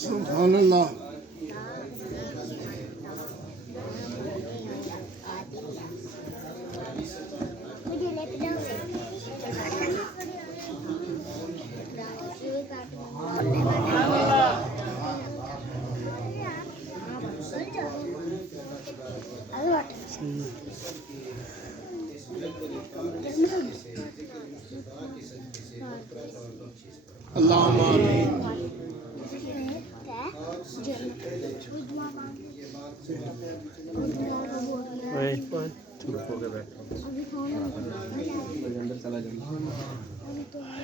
سبحان اللہ. اللہم آمین.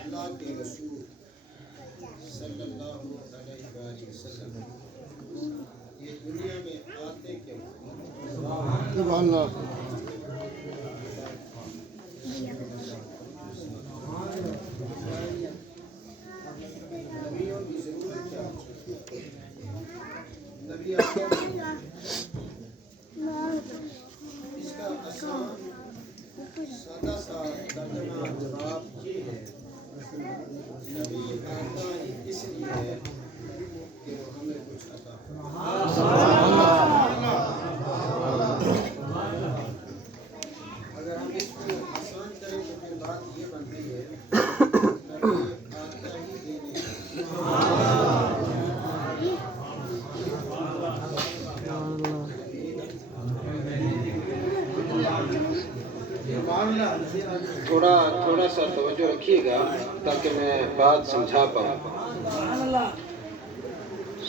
اللہ کے رسول صلی اللہ علیہ وسلم یہ دنیا میں آتے کیوں؟ سبحان اللہ. نبیوں کی ضرورت کیا ہے؟ نبی اکرم اس کا آسان سادہ سا ترجمہ جواب یہ ہے، نبی آتا ہی اس لیے ہے کہ وہ ہمیں کچھ عطا اگر ہم اس کو آسان کریں تو پھر بات یہ بنتی ہے نبی آتا ہی دینے تھوڑا سا توجہ رکھیے گا تاکہ میں بات سمجھا پاؤں.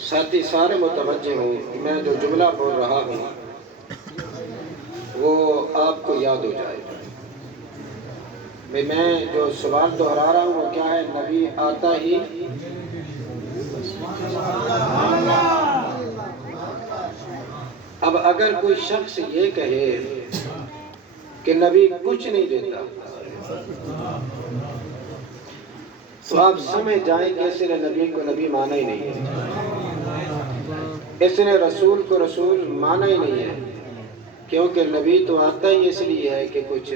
ساتھی سارے متوجہ ہوں. میں جو جملہ بول رہا ہوں وہ آپ کو یاد ہو جائے گا. میں جو سوال دہرا رہا ہوں وہ کیا ہے؟ نبی آتا ہی اب اگر کوئی شخص یہ کہے کہ نبی کچھ نہیں دیتا تو آپ سمجھ جائیں کہ اس نے نبی کو نبی مانا ہی نہیں ہے، اس نے رسول کو رسول مانا ہی نہیں ہے، کیونکہ نبی تو آتا ہی اس لیے ہے کہ کچھ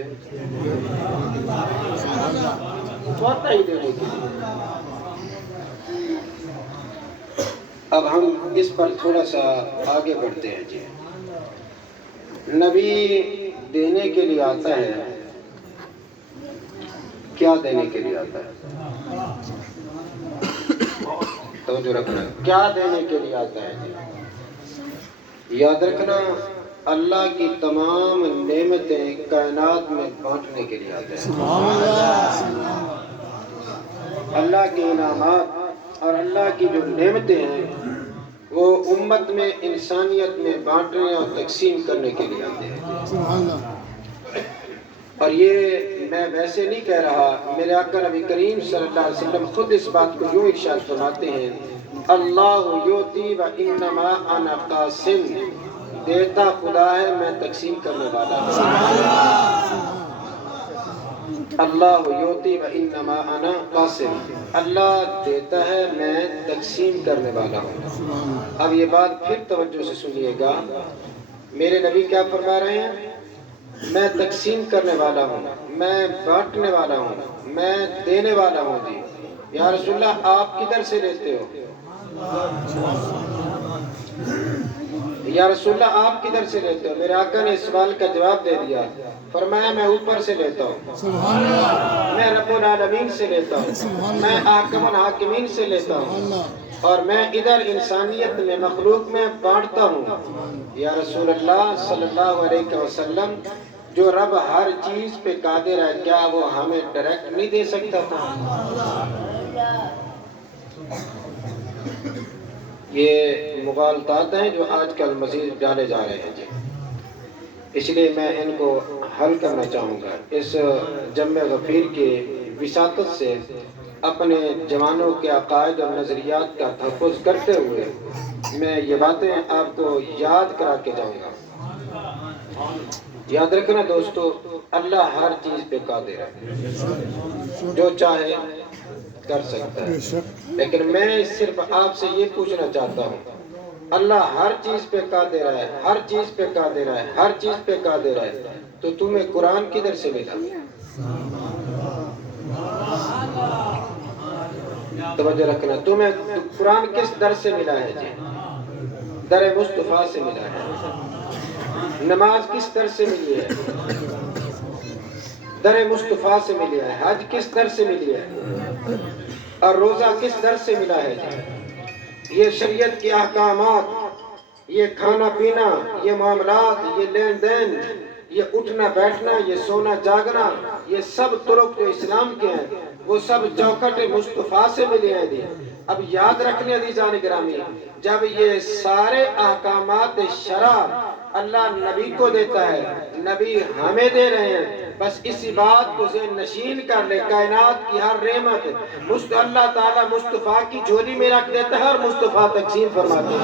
تو آتا ہی دینے کے لیے. اب ہم اس پر تھوڑا سا آگے بڑھتے ہیں. جی نبی دینے کے لیے آتا ہے. کیا دینے کے لیے آتا ہے؟ توجہ رکھنا. کیا دینے کے لیے آتا ہے؟ یاد رکھنا اللہ کی تمام نعمتیں کائنات میں بانٹنے کے لیے آتا ہے. اللہ کے انعامات اور اللہ کی جو نعمتیں ہیں وہ امت میں انسانیت میں بانٹنے اور تقسیم کرنے کے لیے آتے ہیں. اور یہ میں ویسے نہیں کہہ رہا، میرے آقا نبی کریم صلی اللہ علیہ وسلم خود اس بات کو یوں ارشاد فرماتے ہیں، اللہ یعطی و انما انا قاسم. دیتا خدا ہے، میں تقسیم کرنے والا ہوں. اللہ یعطی و انما انا قاسم. اللہ دیتا ہے، میں تقسیم کرنے والا ہوں. اب یہ بات پھر توجہ سے سنیے گا. میرے نبی کیا فرما رہے ہیں؟ میں تقسیم کرنے والا ہوں، میں بانٹنے والا ہوں، میں دینے والا ہوں. جی یا رسول اللہ آپ کدھر سے لیتے ہو؟ یا رسول اللہ آپ کدھر سے لیتے ہو؟ میرے آقا نے اس سوال کا جواب دے دیا، فرمایا میں اوپر سے لیتا ہوں، میں رب العالمین سے لیتا ہوں، میں حاکم الحاکمین سے لیتا ہوں، اور میں ادھر انسانیت میں مخلوق میں بانٹتا ہوں. یا رسول اللہ صلی اللہ علیہ وسلم جو رب ہر چیز پہ قادر ہے، کیا وہ ہمیں ڈائریکٹ نہیں دے سکتا تھا؟ یہ مغالطات ہیں جو آج کل مزید ڈالے جا رہے ہیں. جی اس لیے میں ان کو حل کرنا چاہوں گا. اس جمع غفیر کی وساطت سے اپنے جوانوں کے عقائد اور نظریات کا تحفظ کرتے ہوئے میں یہ باتیں آپ کو یاد کرا کے جاؤں گا۔ یاد رکھنا دوستو، اللہ ہر چیز پہ قادر ہے، جو چاہے کر سکتا ہے، لیکن میں صرف آپ سے یہ پوچھنا چاہتا ہوں، اللہ ہر چیز پہ قادر ہے، ہر چیز پہ قادر ہے، ہر چیز پہ قادر ہے، تو تمہیں قرآن کدھر سے ملا؟ توجہ رکھنا، تمہیں قرآن کس در سے ملا ہے جی؟ در مصطفیٰ سے ملا ہے۔ نماز کس در سے ملی ہے؟ در مصطفیٰ سے ملی ہے۔ حج کس در سے ملی ہے؟ اور روزہ کس در سے ملا ہے جی؟ یہ شریعت کے احکامات، یہ کھانا پینا، یہ معاملات، یہ لین دین، یہ اٹھنا بیٹھنا، یہ سونا جاگنا، یہ سب طرق جو اسلام کے ہیں وہ سب چوکھٹ مصطفیٰ سے ملے ہیں جی۔ اب یاد رکھنے عزیزان گرامی، جب یہ سارے احکامات شرع اللہ نبی کو دیتا ہے، نبی ہمیں دے رہے ہیں، بس اسی بات کو ذہن نشین کر لے، کائنات کی ہر نعمت اللہ تعالیٰ مصطفیٰ کی جھولی میں رکھ دیتا ہے اور مصطفیٰ تقسیم فرماتے ہیں۔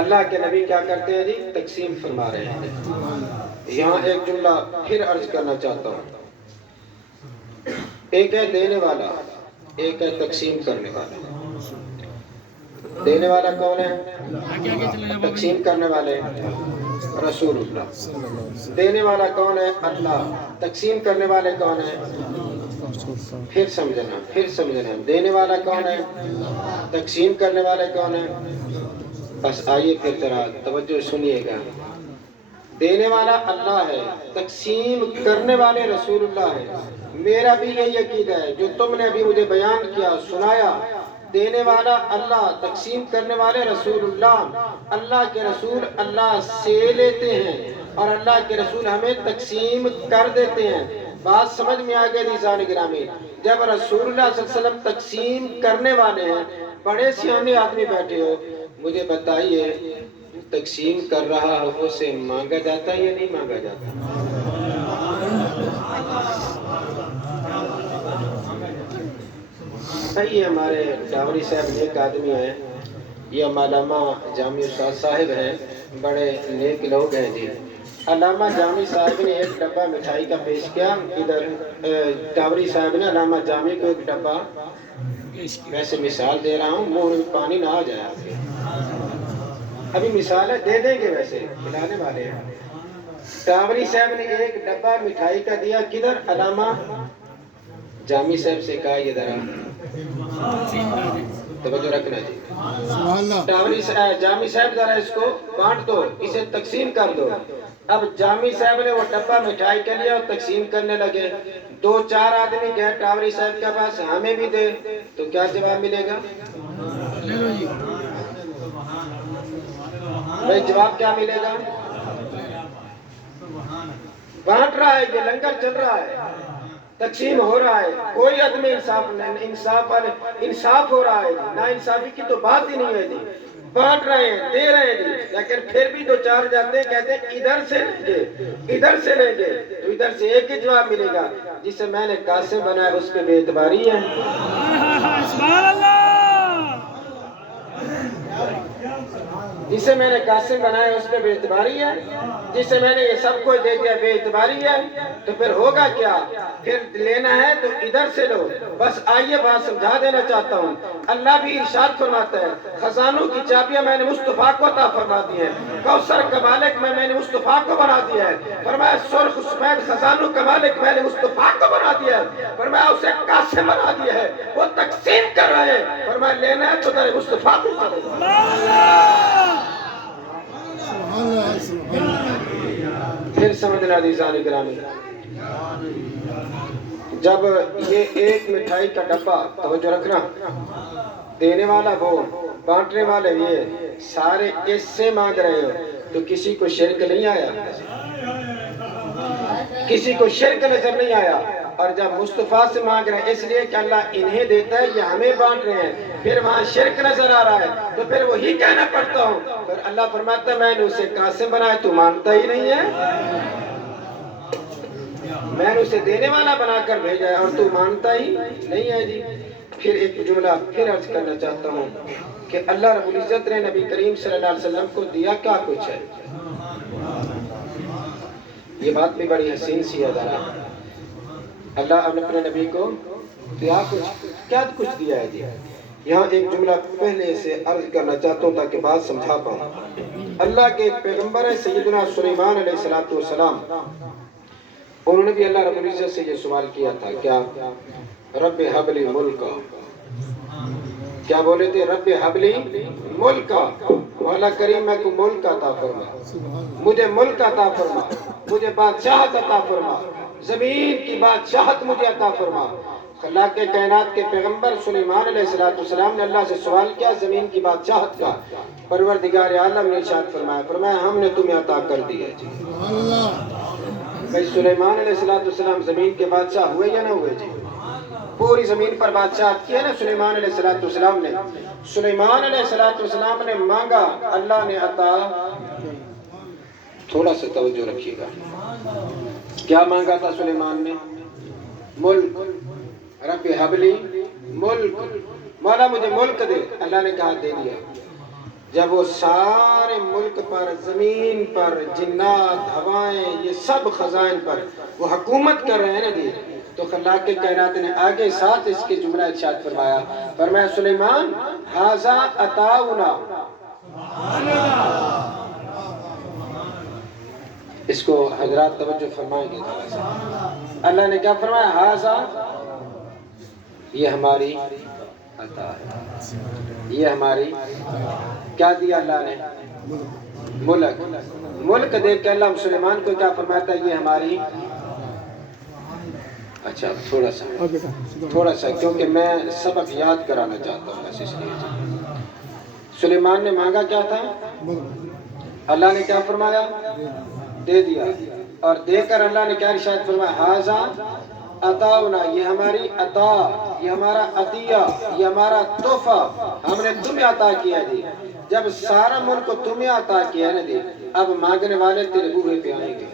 اللہ کے نبی کیا کرتے ہیں جی؟ تقسیم فرما رہے ہیں۔ یہاں ایک جملہ پھر عرض کرنا چاہتا ہوں، ایک ہے دینے والا، ایک ہے تقسیم کرنے والا۔ دینے والا کون ہے؟ تقسیم کرنے والے رسول اللہ۔ دینے والا کون ہے؟ اللہ۔ تقسیم کرنے والے کون ہیں؟ پھر سمجھنا، دینے والا کون ہے؟ تقسیم کرنے والے کون ہیں؟ بس آئیے پھر ذرا توجہ سنیے گا۔ دینے والا اللہ ہے، تقسیم کرنے والے رسول اللہ ہے۔ میرا بھی یہی عقیدہ ہے جو تم نے ابھی مجھے بیان کیا، سنایا۔ دینے والا اللہ، تقسیم کرنے والے رسول اللہ۔ اللہ کے رسول اللہ سے لیتے ہیں اور اللہ کے رسول ہمیں تقسیم کر دیتے ہیں۔ بات سمجھ میں آگئے عزیزان گرامی، جب رسول اللہ صلی اللہ علیہ وسلم تقسیم کرنے والے ہیں، بڑے سیانے آدمی بیٹھے ہو، مجھے بتائیے تقسیم کر رہا ہو اسے مانگا جاتا ہے یا نہیں مانگا جاتا؟ صحیح ہے، ہمارے ڈاوری صاحب نیک آدمی ہیں، یہ علامہ جامی استاد صاحب ہیں، بڑے نیک لوگ ہیں جی۔ علامہ جامی صاحب نے ایک ڈبہ مٹھائی کا پیش کیا، ادھر ڈاوری صاحب نے علامہ جامی کو ایک ڈبہ، ویسے مثال دے رہا ہوں، منہ میں پانی نہ آ جائے آپ کے، ابھی مثال ہے، دے دیں گے، ویسے کھلانے والے ہیں۔ ڈاوری صاحب نے ایک ڈبہ مٹھائی کا دیا، کدھر؟ علامہ جامی صاحب سے کہا یہ ذرا توجہ رکھنا جی، ڈاوری جامی صاحب ذرا اس کو بانٹ دو، اسے تقسیم کر دو۔ اب جامی صاحب نے وہ ڈبہ مٹھائی کے لیا اور تقسیم کرنے لگے۔ دو چار آدمی گئے ڈاوری صاحب کے پاس، ہمیں بھی دے، تو کیا جواب ملے گا؟ بھائی جواب کیا ملے گا؟ بانٹ رہا ہے، یہ لنگر چل رہا ہے، تقسیم ہو رہا ہے، کوئی عدم انصاف ہو رہا ہے، نا انصافی کی تو بات ہی نہیں ہے جی، بانٹ رہے ہیں، دے رہے ہیں جی، لیکن پھر بھی دو چار جاتے ہیں، کہتے ہیں ادھر سے لیں گے، ادھر سے لیں گے، تو ادھر سے ایک ہی جواب ملے گا، جسے میں نے قاسم بنایا اس پہ بے اعتباری ہے۔ سبحان اللہ، جسے میں نے قاسم بنایا اس پہ بے اعتباری ہے، جسے میں نے یہ سب کو دے دیا بے اعتباری ہے، تو پھر ہوگا کیا؟ پھر لینا ہے تو ادھر سے لو۔ بس آئیے بات سمجھا دینا چاہتا ہوں، اللہ بھی ارشاد فرماتا ہے، خزانوں کی چابیاں میں نے مصطفیٰ کو عطا فرما دی ہیں، کوثر کا مالک میں نے مصطفیٰ کو بنا دیا ہے، فرمایا سرخ سفید خزانوں کا مالک میں نے مصطفیٰ کو بنا دیا ہے، فرمایا اسے قاسم بنا دیا ہے، وہ تقسیم کر رہے ہیں، فرمایا لینا ہے تو در مصطفیٰ کو کرے گا۔ پھر سمجھنا عزیزان گرامی، جب یہ ایک مٹھائی کا ڈبہ، توجہ رکھنا، دینے والا وہ، بانٹنے والے یہ، سارے اس سے مانگ رہے ہو، تو کسی کو شرک نہیں آیا؟ کسی کو شرک نظر نہیں آیا؟ اور جب مصطفیٰ سے مانگ رہے ہیں اس لیے کہ اللہ انہیں دیتا ہے یہ ہمیں بانٹ رہے ہیں، پھر وہاں شرک نظر آ رہا ہے تو پھر وہی کہنا پڑتا ہوں، پھر اللہ فرماتا ہے میں نے اسے قاسم بنایا تو مانگتا ہی نہیں ہے، میں نے اسے دینے والا بنا کر بھیجا ہے اور تو مانتا ہی نہیں ہے جی۔ پھر ایک جملہ پھر عرض کرنا چاہتا ہوں کہ اللہ رب العزت نے نبی کریم صلی اللہ علیہ وسلم کو دیا کیا کچھ ہے، یہ بات بھی بڑی حسین سی ہے ذرا، اللہ نے اپنے نبی کو دیا کیا کچھ دیا ہے جی۔ یہاں ایک جملہ پہلے سے عرض کرنا چاہتا ہوں تاکہ بات سمجھا پاؤں۔ اللہ کے ایک پیغمبر ہے سیدنا سلیمان علیہ السلام، انہوں نے بھی اللہ رب العزت سے یہ سوال کیا تھا، کیا رب حب لی ملکا، کیا بولے تھے رب حب لی ملکا، مولا کریم میں کو ملک عطا فرما، مجھے ملک عطا فرما، مجھے بادشاہت عطا فرما، زمین کی بادشاہت مجھے عطا فرما۔ اللہ کے کائنات کے پیغمبر سلیمان علیہ السلام نے اللہ سے سوال کیا زمین کی بادشاہت کا، پروردگار عالم نے ارشاد فرمایا ہم نے تمہیں عطا کر دی ہے جی۔ بھئی سلیمان علیہ السلام زمین کے بادشاہ ہوئے یا نہ ہوئے جی؟ پوری زمین پر بادشاہت کی ہے نا سلیمان علیہ السلام نے۔ سلیمان علیہ السلام نے مانگا، اللہ نے عطا، تھوڑا سا توجہ رکھیے گا، کیا مانگا تھا سلیمان نے؟ ملک، رب حب لی ملک، مولا مجھے ملک دے، اللہ نے کہا دے دیا۔ جب وہ سارے ملک پر، زمین پر، جنات، ہوائیں، یہ سب خزائن پر وہ حکومت کر رہے ہیں نا جی، تو خلاق کے کائنات نے آگے ساتھ اس کے جملہ ارشاد فرمایا سلیمان ھذا عطاؤنا، اس کو حضرات توجہ فرمائیں گے تھوڑا سا۔ اللہ نے کیا فرمایا؟ ھذا، یہ ہماری عطا ہے، یہ ہماری، کیا دیا اللہ نے؟ ملک، ملک دے کے اللہ سلیمان کو کیا فرماتا ہے؟ یہ ہماری، اچھا تھوڑا سا کیونکہ میں سبق یاد کرانا چاہتا ہوں بس اس لیے۔ سلیمان نے مانگا کیا تھا؟ اللہ نے کیا فرمایا؟ دے دیا، اور دے کر اللہ نے کیا ارشاد فرمایا؟ ھذا عطاؤنا، یہ ہماری عطا، یہ ہمارا عطیہ، یہ ہمارا تحفہ ہم نے تمہیں عطا کیا جی۔ جب سارا ملک کو تمہیں عطا کیا ہے جی، اب مانگنے والے تیرے بوہے پہ آئیں گے،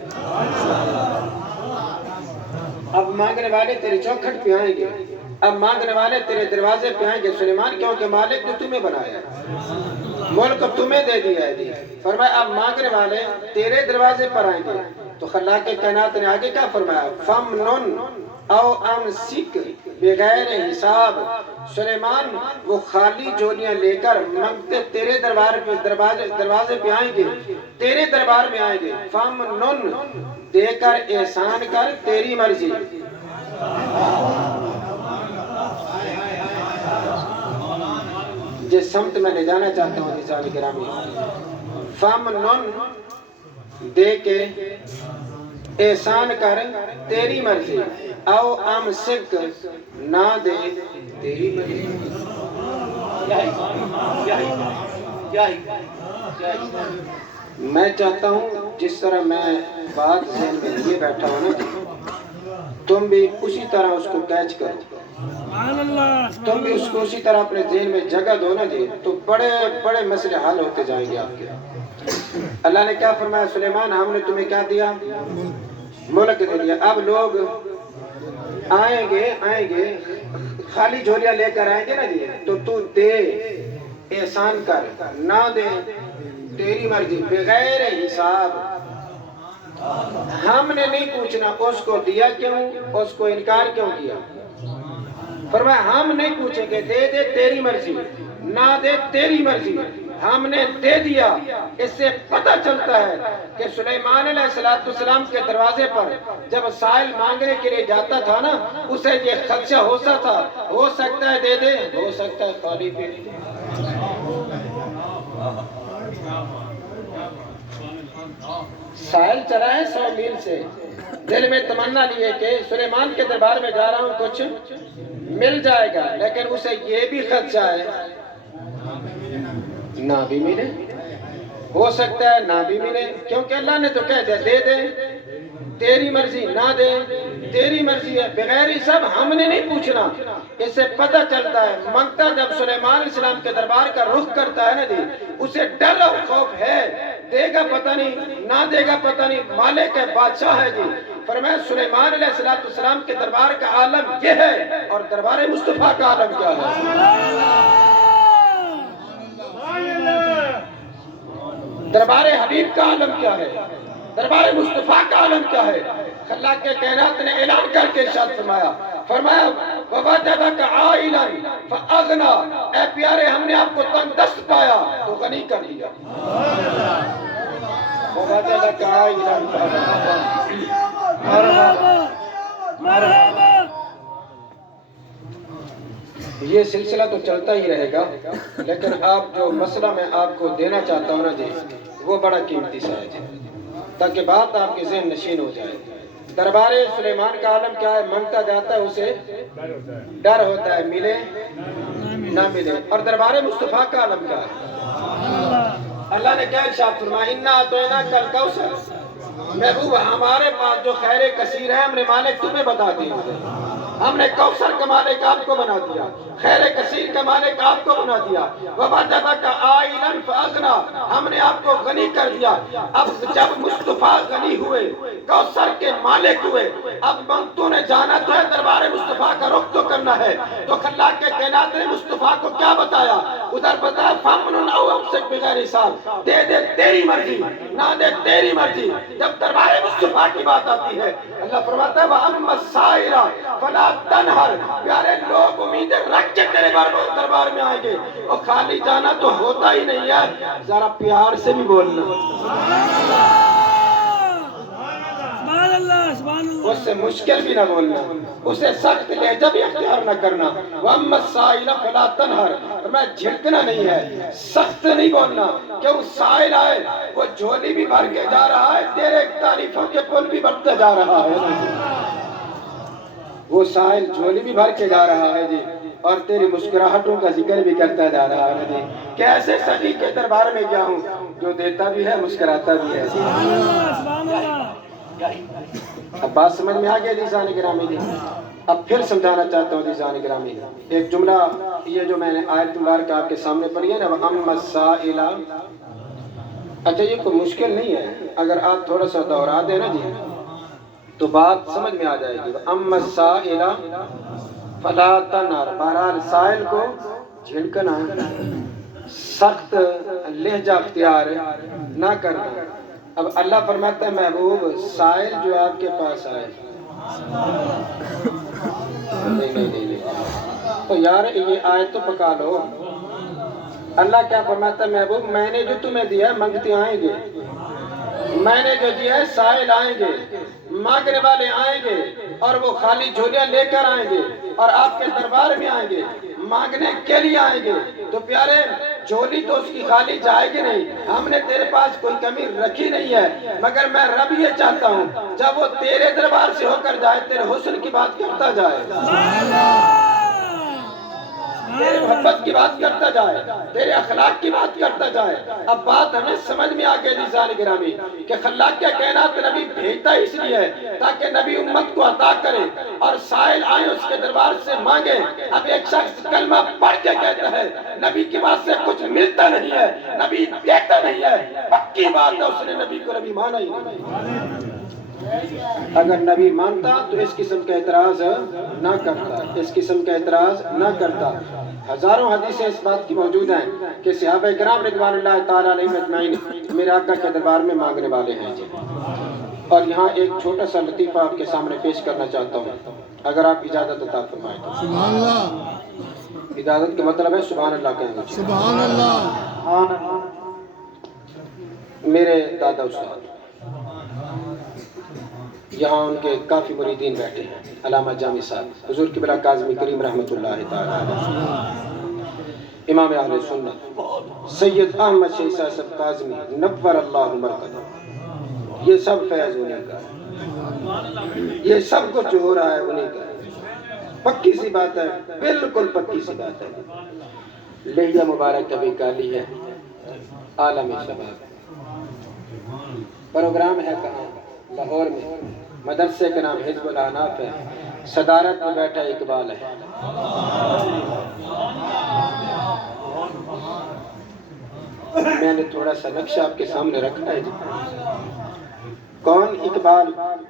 اب مانگنے والے تیرے چوکھٹ پہ آئیں گے، اب مانگنے والے تیرے دروازے پہ آئیں گے سلیمان، کیونکہ مالک نے تمہیں بنایا ہے، ملک تمہیں دے دیا ہے جی۔ فرمایا اب مانگنے والے تیرے دروازے پر آئیں گے، تو خلاق کائنات نے آگے کیا فرمایا؟ فَمْنُن او امسک بغیر حساب، سلیمان وہ خالی جولیاں لے کر منگتے تیرے دروازے پہ آئیں گے، تیرے دربار میں آئیں گے، فَمْنُن دے کر احسان کر تیری مرضی۔ جس سمت میں لے جانا چاہتا ہوں نساء گرامی، فَمْنُن دے کے احسان کر تیری مرضی، او امسک نہ دے تیری مرضی۔ میں چاہتا ہوں جس طرح میں بات ذہن میں لیے بیٹھا ہوں نا، تم بھی اسی طرح اس کو کیچ کرو، تم بھی اس کو اسی طرح اپنے ذہن میں جگہ دو نا جی، تو بڑے بڑے مسئلے حل ہوتے جائیں گے آپ کے۔ اللہ نے کیا فرمایا؟ سلیمان ہم نے تمہیں کیا دیا؟ ملک دے دیا۔ اب لوگ آئیں گے خالی جھولیاں لے کر آئیں گے نا جی، تو دے، احسان کر، نہ دے تیری مرضی، بغیر حساب۔ ہم نے نہیں پوچھنا اس کو دیا کیوں، اس کو انکار کیوں کیا۔ فرمایا ہم نہیں پوچھیں گے، دے دے تیری مرضی، نہ دے تیری مرضی، ہم نے دے دیا۔ اس سے پتہ چلتا ہے کہ سلیمان علیہ السلام کے دروازے پر جب سائل مانگنے کے لیے جاتا تھا نا، اسے یہ خدشہ ہو سکتا ہے دے دے، ہو سکتا ہے خالی پہ دے۔ سائل چلا ہے 100 میل سے، دل میں تمنا لیے کہ سلیمان کے دربار میں جا رہا ہوں کچھ مل جائے گا، لیکن اسے یہ بھی خدشہ ہے نہ بھی ملے، ہو سکتا ہے نہ بھی ملے، کیونکہ اللہ نے تو کہہ دیا دے دے تیری مرضی، نہ دے تیری مرضی ہے، بغیر حساب ہم نے نہیں پوچھنا۔ اس سے پتہ چلتا ہے منگتا جب سلیمان علیہ السلام کے دربار کا رخ کرتا ہے نا جی، اسے ڈر اور خوف ہے، دے گا پتہ نہیں نہ دے گا پتہ نہیں، مالک ہے، بادشاہ ہے جی۔ فرمایا سلیمان علیہ السلام کے دربار کا عالم یہ ہے، اور دربار مصطفیٰ کا عالم کیا ہے؟ دربار حبیب کا عالم کیا ہے؟ دربار مصطفیٰ کا عالم کیا ہے؟ اللہ کے کائنات نے اعلان کر کے ارشاد فرمایا، وَوَجَدَكَ عَائِلًا فَأَغْنَىٰ، اے پیارے ہم نے آپ کو تنگ دست پایا تو غنی کر دیا۔ وَوَجَدَكَ عَائِلًا فَأَغْنَىٰ۔ یہ سلسلہ تو چلتا ہی رہے گا، لیکن آپ جو مسئلہ میں آپ کو دینا چاہتا ہوں نا جی، وہ بڑا قیمتی سا ہے جی، تاکہ بات آپ کے ذہن نشین ہو جائے۔ دربار سلیمان کا عالم کیا ہے؟ منگتا جاتا ہے اسے ڈر ہوتا ہے، ملے نہ ملے۔ اور دربار مصطفیٰ کا عالم کیا ہے؟ اللہ نے کیا ارشاد فرمایا، اِنَّا أَعْطَيْنَاكَ الْكَوْثَرَ، محبوب ہمارے پاس جو خیر کثیر ہے، ہم نے مالک تمہیں بتا دیا، ہم نے کوثر کا مالک آپ کو بنا دیا، خیر کثیر کا مالک آپ کو بنا دیا۔ وَوَجَدَكَ عَائِلًا فَأَغْنَىٰ، ہم نے آپ کو غنی کر دیا۔ اب جب مصطفیٰ غنی ہوئے، کوثر کے مالک ہوئے، اب منگتوں نے جانا تو ہے دربار مصطفیٰ کا رخ تو کرنا ہے، تو اللہ کے کائنات نے مصطفیٰ کو کیا بتایا؟ ادھر بتایا فَمْنُنْ أَوْ أَمْسِكْ بِغَيْرِ حِسَابٍ، دے دے تیری مرضی، نہ دے تیری مرضی۔ جب دربار مصطفیٰ کی بات آتی ہے، اللہ فرماتا ہے وَأَمَّا السَّائِلَ فَلَا تَنْهَرْ، پیارے لوگ امیدیں رکھ کے تیرے دربار میں آئیں گے، اور خالی جانا تو ہوتا ہی نہیں ہے، ذرا پیار سے بھی بولنا، اس سے مشکل بھی نہ بولنا، اسے سخت لہجہ بھی اختیار نہ کرنا۔ وَأَمَّا السَّائِلَ فَلَا تَنْهَرْ، میں جھڑکنا نہیں ہے، سخت نہیں بولنا، کیوں سائل آئے وہ جھولی بھی بھر کے جا رہا ہے، تیرے تعریفوں کے پل بھی بڑھتا جا رہا ہے، وہ سائل جھولی بھی بھر کے جا رہا ہے جی، اور تیری مسکراہٹوں کا ذکر بھی کرتا جا رہا ہے جی۔ کیسے سخی کے دربار میں گیا ہوں جو دیتا بھی ہے مسکراتا بھی ہے۔ اب بات سمجھ میں آگیا عزیزان گرامی جی، اب پھر سمجھانا چاہتا ہوں عزیزان گرامی، ایک جملہ یہ جو میں نے آیت مبارکہ آپ کے سامنے پڑھی ہے نا، وَأَمَّا السَّائِلَ، اچھا یہ کوئی مشکل نہیں ہے، اگر آپ تھوڑا سا دوہرا دیں نا جی تو بات سمجھ میں آ جائے گی۔ وَأَمَّا السَّائِلَ فَلَا تَنْهَرْ، بہرحال سائل کو جھڑکنا، سخت لہجہ اختیار نہ کرنا۔ اب اللہ فرماتا ہے محبوب سائل جو آپ کے پاس آئے، نہیں تو یار یہ آیت تو پکا لو۔ اللہ کیا فرماتا ہے محبوب، میں نے جو تمہیں دیا ہے منگتے آئیں گے، میں نے جو دیا ہے سائل آئیں گے، مانگنے والے آئیں گے، اور وہ خالی جھولیاں لے کر آئیں گے، اور آپ کے دربار میں آئیں گے، مانگنے کے لیے آئیں گے۔ تو پیارے جھولی تو اس کی خالی جائے گی نہیں، ہم نے تیرے پاس کوئی کمی رکھی نہیں ہے، مگر میں رب یہ چاہتا ہوں جب وہ تیرے دربار سے ہو کر جائے تیرے حسن کی بات کرتا جائے، تیرے محبت کی بات کرتا جائے، تیرے اخلاق کی بات کرتا جائے۔ اب بات ہمیں سمجھ میں آ گئی عزیزان گرامی کہ خلاق کے کائنات نبی بھیجتا اس لیے ہے تاکہ نبی امت کو عطا کرے، اور سائل آئیں اس کے دربار سے مانگیں۔ اب ایک شخص کلمہ پڑھ کے کہتا ہے نبی کی بات سے کچھ ملتا نہیں ہے، نبی دیتا نہیں ہے، پکی بات ہے، اس نے نبی کو نبی مانا ہی نہیں۔ اگر نبی مانتا تو اس قسم کا اعتراض نہ کرتا، اس قسم کا اعتراض نہ کرتا۔ ہزاروں حدیثیں اس بات کی موجود ہیں کہ صحابہ کرام رضوان اللہ تعالیٰ علیہم اجمعین میرے آقا کے دربار میں مانگنے والے ہیں جی۔ اور یہاں ایک چھوٹا سا لطیفہ آپ کے سامنے پیش کرنا چاہتا ہوں، اگر آپ اجازت عطا فرمائیں تو۔ سبحان اللہ، اجازت کا مطلب ہے سبحان اللہ کہنا۔ سبحان اللہ۔ میرے دادا استاد یہاں ان کے کافی مریدین بیٹھے ہیں، علامہ جامی صاحب، حضور قبلہ کاظمی کریم رحمۃ اللہ تعالیٰ، امام اہل سنت سید احمد شیخ صاحب کاظمی نور اللہ مرکزہ، یہ سب فیض انہیں کا ہے، یہ سب کچھ جو ہو رہا ہے انہیں کا ہے، پکی سی بات ہے، بالکل پکی سی بات ہے۔ لہجہ مبارک کبھی کالی ہے، عالم شباب، پروگرام ہے کہاں؟ لاہور میں، مدرسے کا نام حزب الاحناف ہے، صدارت میں بیٹھا اقبال ہے۔ میں نے تھوڑا سا نقشہ آپ کے سامنے رکھا ہے جی۔ کون اقبال؟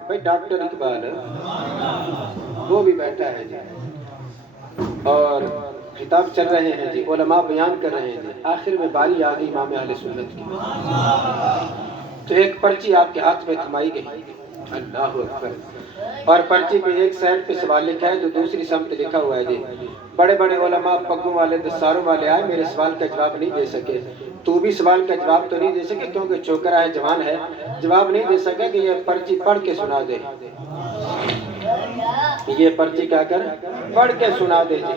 بھائی ڈاکٹر اقبال ہے، وہ بھی بیٹھا ہے جی، اور خطاب چل رہے ہیں جی، علماء بیان کر رہے ہیں جی۔ آخر میں باری آ گئی امام اہل سنت کی، تو ایک پرچی آپ کے ہاتھ میں تھمائی گئی، اللہ اکبر، اور پرچی پہ ایک سائڈ پہ سوال لکھا ہے، تو دوسری سمت لکھا ہوا ہے جی، بڑے بڑے علماء پگوں والے دستاروں والے آئے، میرے سوال کا جواب نہیں دے سکے۔ تو بھی سوال کا جواب تو نہیں دے سکے کیونکہ چھوکرا ہے، جوان ہے، جواب نہیں دے سکا کہ یہ پرچی پڑھ کے سنا دے، یہ پرچی کیا کر پڑھ کے سنا دے جی۔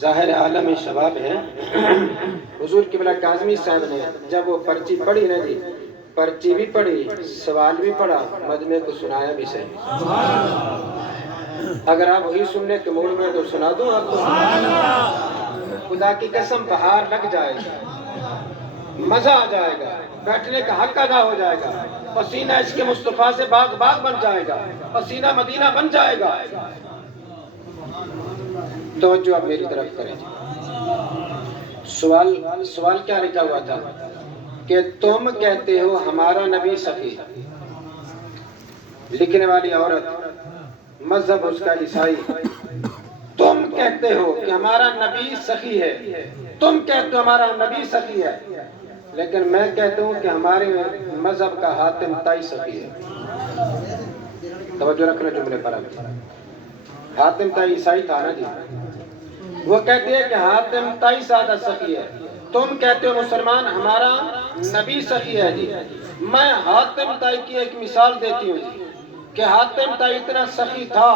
ظاہر عالم شباب ہے، حضور قبلہ کاظمی صاحب نے جب وہ پرچی پڑھی نا جی، پرچی بھی پڑھی، سوال بھی پڑھا، مجمع کو سنایا بھی صحیح۔ اگر آپ وہی سننے کے موڈ میں تو سنا دوں آپ کو، خدا کی قسم بہار لگ جائے گا، مزہ آ جائے گا، بیٹھنے کا حق ادا ہو جائے گا، پسینہ عشق مصطفیٰ سے باغ باغ بن جائے گا، پسینہ مدینہ بن جائے گا۔ توجہ آپ میری طرف کریں جی۔ سوال کیا لکھا ہوا تھا کہ تم کہتے ہو ہمارا نبی سخی، لکھنے والی عورت، مذہب اس کا عیسائی، تم کہتے ہو کہ ہمارا نبی سخی ہے، تم کہتے ہو ہمارا نبی سخی ہے، لیکن میں کہتا ہوں کہ ہمارے مذہب کا حاتم طائی سخی ہے۔ توجہ رکھنا جملے پر اب، حاتم طائی عیسائی تھا نا جی، وہ کہتے ہیں کہ حاتم طائی سادہ سخی ہے، تم کہتے ہو مسلمان ہمارا نبی سخی ہے جی۔ میں حاتم طائی کی ایک مثال دیتی ہوں جی، کہ حاتم طائی اتنا سخی تھا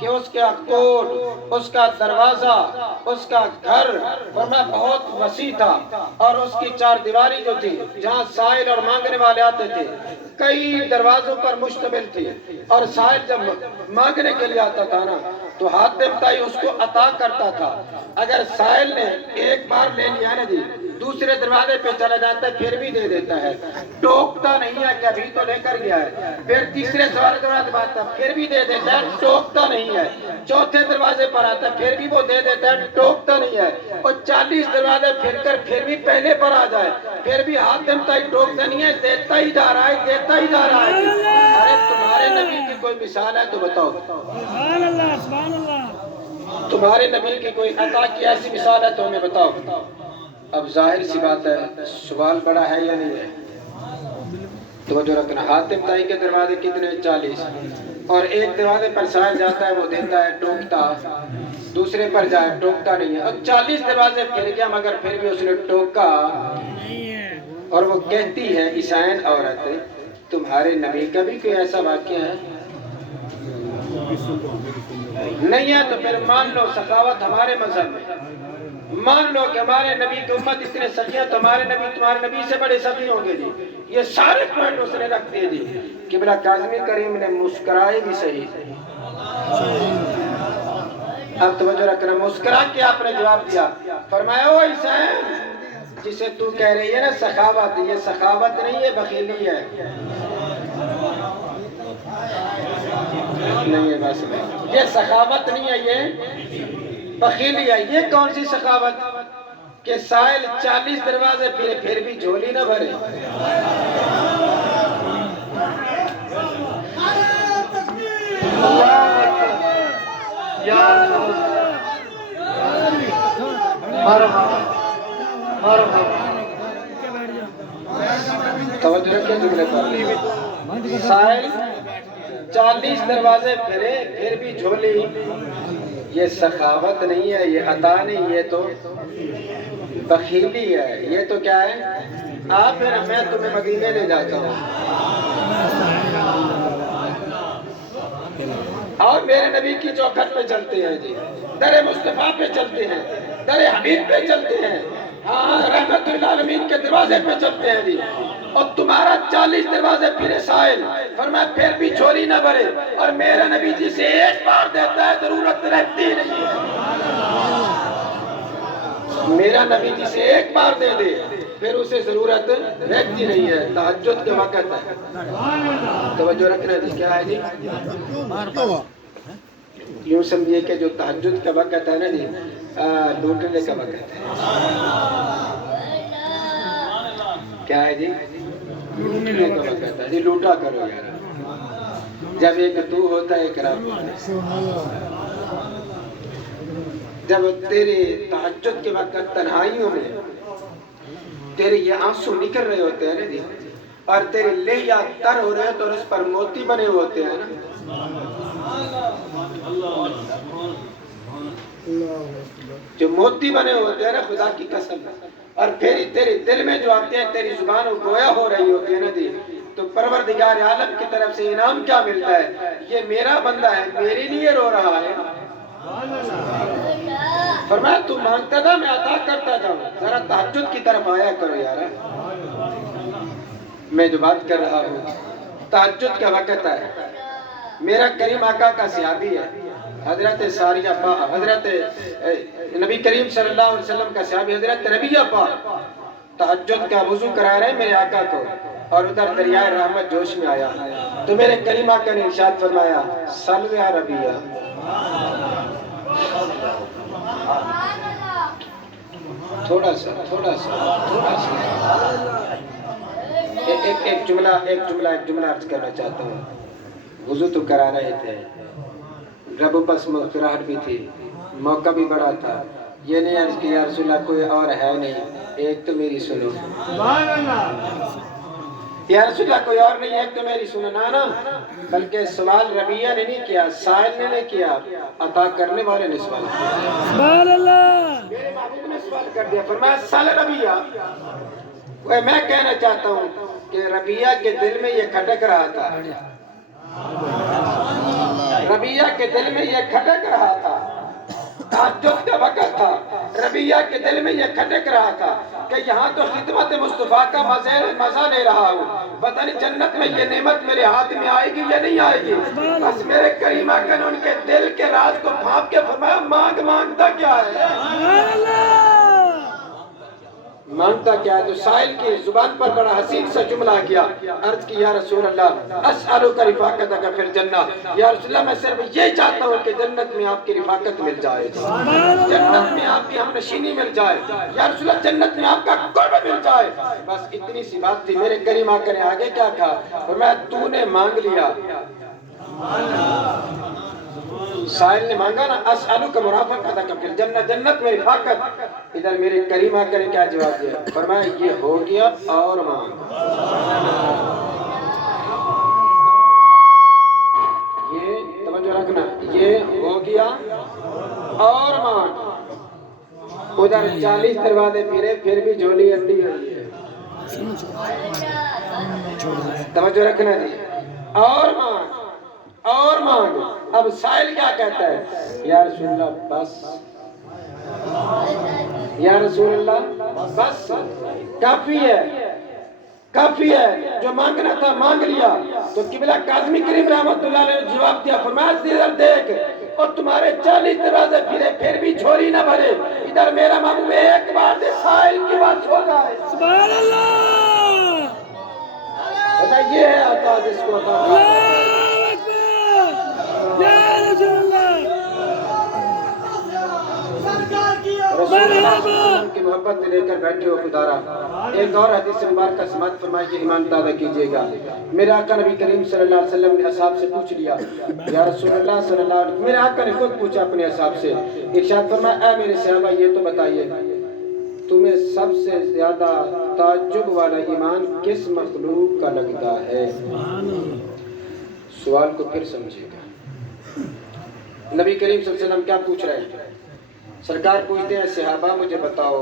کہ اس کا کوٹ، اس کا دروازہ، اس کا گھر ورنہ بہت وسیع تھا، اور اس کی چار دیواری جو تھی جہاں سائل اور مانگنے والے آتے تھے، کئی دروازوں پر مشتمل تھی، اور سائل جب مانگنے کے لیے آتا تھا نا تو حاتم طائی اس کو عطا کرتا تھا۔ اگر سائل نے ایک بار لے لیا نا جی، دوسرے دروازے پہ چلا جاتا ہے پھر بھی دے دیتا ہے، ٹوکتا نہیں ہے کہ ابھی تو لے کر گیا ہے، پھر تیسرے دروازے پہ آتا ہے پھر بھی دے دیتا ہے، ٹوکتا نہیں ہے، چوتھے دروازے پر آتا ہے پھر بھی وہ دے دیتا ہے، ٹوکتا نہیں ہے، اور 40 دروازے پھر کر پھر بھی پہلے پر آ جائے پھر بھی حاتم طائی ٹوکتا نہیں ہے، دیتا ہی جا رہا ہے، دیتا ہی جا رہا ہے۔ ارے تمہارے نبی کی کوئی مثال ہے تو بتاؤ، سبحان اللہ، سبحان اللہ، تمہارے نبی کی کوئی عطا کی ایسی مثال ہے تو ہمیں بتاؤ۔ اب ظاہر سی بات ہے، سوال بڑا ہے یا نہیں ہے؟ توجہ رکھنا، حاتم طائی کے دروازے کتنے؟ 40، اور ایک دروازے پر سائل جاتا ہے وہ دیتا ہے، ٹوکتا، دوسرے پر جائے ٹوکتا نہیں ہے، اور 40 دروازے پھر گیا مگر پھر بھی اس نے ٹوکا نہیں ہے۔ اور وہ کہتی ہے عیسائن عورت، تمہارے نبی کا بھی کوئی ایسا واقعہ ہے؟ نہیں ہے تو پھر مان لو سخاوت ہمارے مذہب میں، مان لو کہ ہمارے نبی کی امت اتنے سخی ہے تو ہمارے نبی تمہارے نبی سے بڑے سخی ہوں گے جی۔ یہ سارے پوائنٹ اس نے رکھ دیے جی۔ قبلہ کاظمی کریم نے مسکرائے بھی صحیح، اب توجہ رکھنا، مسکرا کے آپ نے جواب دیا، فرمایا او عیسائن، جسے تو کہہ رہی ہے نا سخاوت، یہ سخاوت نہیں، یہ بخیلی ہے۔ نہیں ہے بس نہیں، یہ سخاوت نہیں ہے، یہ بخیلی ہے۔ یہ کون سی سخاوت کہ سائل 40 دروازے پھر بھی جھولی نہ بھرے؟ توجہ رکھیں جملے پر، سائل 40 دروازے پھرے پھر بھی جھولی، یہ سخاوت نہیں ہے، یہ عطا نہیں، یہ تو بخیلی ہے۔ یہ تو کیا ہے؟ آپ پھر میں تمہیں مدینے لے جاتا ہوں اور میرے نبی کی چوکھٹ پہ چلتے ہیں جی، در مصطفیٰ پہ چلتے ہیں، در حبیب پہ چلتے ہیں، ہاں رحمت للعالمین کے دروازے پہ چلتے ہیں جی، اور تمہارا 40 دروازے پھرے سائل، فرمایا پھر بھی جھولی نہ بھرے، اور میرا نبی جسے ایک بار دیتا ہے ضرورت رہتی نہیں ہے۔ میرا نبی جسے ایک بار دے دے پھر اسے ضرورت رہتی نہیں ہے. تہجد کے وقت ہے. توجہ رکھنا جی. کیا ہے جی؟ یوں سمجھیے کہ جو تہجد کا وقت ہے نا جی لوٹنے کا وقت ہے. کیا ہے جی؟ لوٹنے کا وقت ہے جی. لوٹا کرو یار. جب ایک تو ہوتا ہے ایک رب ہوتا ہے. جب تیرے تہجد کے وقت تنہائیوں میں تیرے یہ آنسو نکل رہے ہوتے ہیں نا جی اور تیرے لہیا تر ہو رہے تو اس پر موتی بنے ہوتے ہیں نا. جو موتی بنے ہوتے ہیں نا خدا کی قسم. اور پھر تیرے دل میں جو آتے ہیں تیری زبان گویا ہو رہی ہوتی ہے نا جی تو پروردگار عالم کی طرف سے انعام کیا ملتا ہے؟ یہ میرا بندہ ہے میرے لیے رو رہا ہے. فرمایا تو مانگتا تھا میں عطا کرتا تھا. ذرا تہجد کی طرف آیا کرو یار. میں جو بات کر رہا ہوں تہجد کا وقت ہے. میرا کریم آقا کا صحابی ہے حضرت ساریہ پاک. حضرت نبی کریم صلی اللہ علیہ وسلم کا صحابی حضرت ربیہ پاک تہجد کا وضو کرا رہے میرے آقا کو اور ادھر دریائے رحمت جوش میں آیا تو میرے کریم آقا نے ارشاد فرمایا صلو یا ربیہ. تھوڑا سا ایک جملہ عرض کرنا چاہتا ہوں. وضو تو کرا رہے تھے رب پس مغفرات بھی تھی موقع بھی بڑا تھا. یہ نہیں عرض کہ یا رسول اللہ کوئی اور ہے نہیں ایک تو میری سنو. یا رسول اللہ کوئی اور نہیں ایک تو میری سنو. نا بلکہ سوال ربیہ نے نہیں کیا سائل نے نہیں کیا عطا کرنے والے نے سوال کیا. سبحان اللہ. میرے محبوب نے سوال کر دیا فرمایا سال ربیہ. میں کہنا چاہتا ہوں کہ ربیہ کے دل میں یہ کھٹک رہا تھا. ربیہ کے دل میں یہ کھٹک رہا تھا. تہجد کا وقت تھا. ربیہ کے دل میں یہ کھٹک رہا تھا کہ یہاں تو خدمت مصطفیٰ کا مزہ لے رہا ہوں. پتہ نہیں جنت میں یہ نعمت میرے ہاتھ میں آئے گی یا نہیں آئے گی. بس میرے کریم آقا نے ان کے دل کے راز کو بھانپ کے فرمایا مانگتا کیا ہے؟ مانگتا کیا ہے؟ تو سائل کی زبان پر بڑا حسین سا جملہ کیا. عرض کی یا رسول اللہ اسألک رفاقتک فی الجنہ. یا رسول اللہ میں صرف یہ چاہتا ہوں کہ جنت میں آپ کی رفاقت مل جائے جنت میں آپ کی ہم نشینی مل جائے. یا رسول اللہ جنت میں آپ کا قرب مل جائے. بس اتنی سی بات تھی. میرے کریم آقا نے آگے کیا کہا فرمایا تو نے مانگ لیا. سائل نے مانگا نا اسألک مرافقتک فی الجنہ جنت میں رفاقت. ادھر میرے کریم آقا نے کیا جواب دیا فرمایا یہ ہو گیا اور مانگ. یہ توجہ رکھنا یہ ہو گیا اور مانگ. ادھر 40 دروازے پھرے پھر بھی جھولی انڈی ہوئی ہے. توجہ رکھنا جی اور مانگ اور مانگ. اب سائل کیا کہتا ہے یا رسول اللہ بس. یا رسول اللہ بس کافی ہے جو مانگنا تھا مانگ لیا. تو قبلہ کاظمی کریم رحمت اللہ علیہ نے جواب دیا فرمایا ادھر دیکھ اور تمہارے 40 دروازے پھرے پھر بھی جھولی نہ بھرے. ادھر میرا محبوب ایک بار دے سائل کی بات ہو جائے. سبحان اللہ. یہ ہے عطا جس کو عطا اللہ اکبر. یا رسول اللہ. رسول اللہ صلی اللہ علیہ وسلم کی محبت میں لے کر بیٹھے ہو خدارا. ایک اور حدیث مبارکہ سماعت فرمائیے کہ ایمان تازہ کیجئے گا. میرے آقا نبی کریم صلی اللہ علیہ وسلم نے اصحاب سے پوچھ لیا یا رسول اللہ صلی اللہ علیہ وسلم. میرے آقا نے خود پوچھا اپنے اصحاب سے. ارشاد فرمایا اے میرے صحابہ یہ تو بتائیے تمہیں سب سے زیادہ تعجب والا ایمان کس مخلوق کا لگتا ہے؟ سوال کو پھر سمجھے گا. نبی کریم صلی اللہ علیہ وسلم کیا پوچھ رہے ہیں؟ سرکار پوچھتے ہیں صحابہ مجھے بتاؤ